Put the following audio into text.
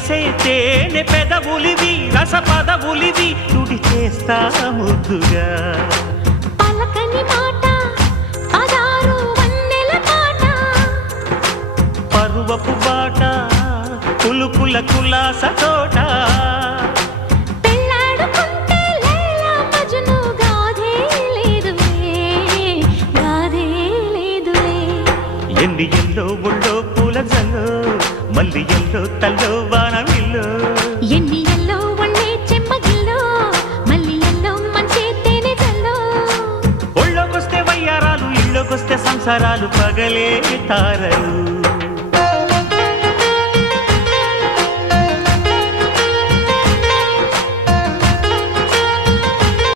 చేసే తేనె పెదవులివి రస పదవులివి తుడి చేస్తా ముద్దుగా పలకని మాట పదారు వన్నెల పాట పరువపు బాట కులుకుల కులాస తోట పెళ్ళాడుకుంటే లైలా మజ్ను గాథే లేదులే ఎన్ని ఎల్లో ఒళ్ళో పూల జల్లో మల్లి ఎల్లో తల్లో వానవిల్లో ఎన్ని ఎల్లో ఒళ్ళే చెమ్మగిల్లో మల్లి ఎల్లో మంచి తేనె జల్లో ఒళ్ళోకొస్తే వయ్యారాలు ఇళ్ళోకొస్తే సంసారాలు పగలే తారలు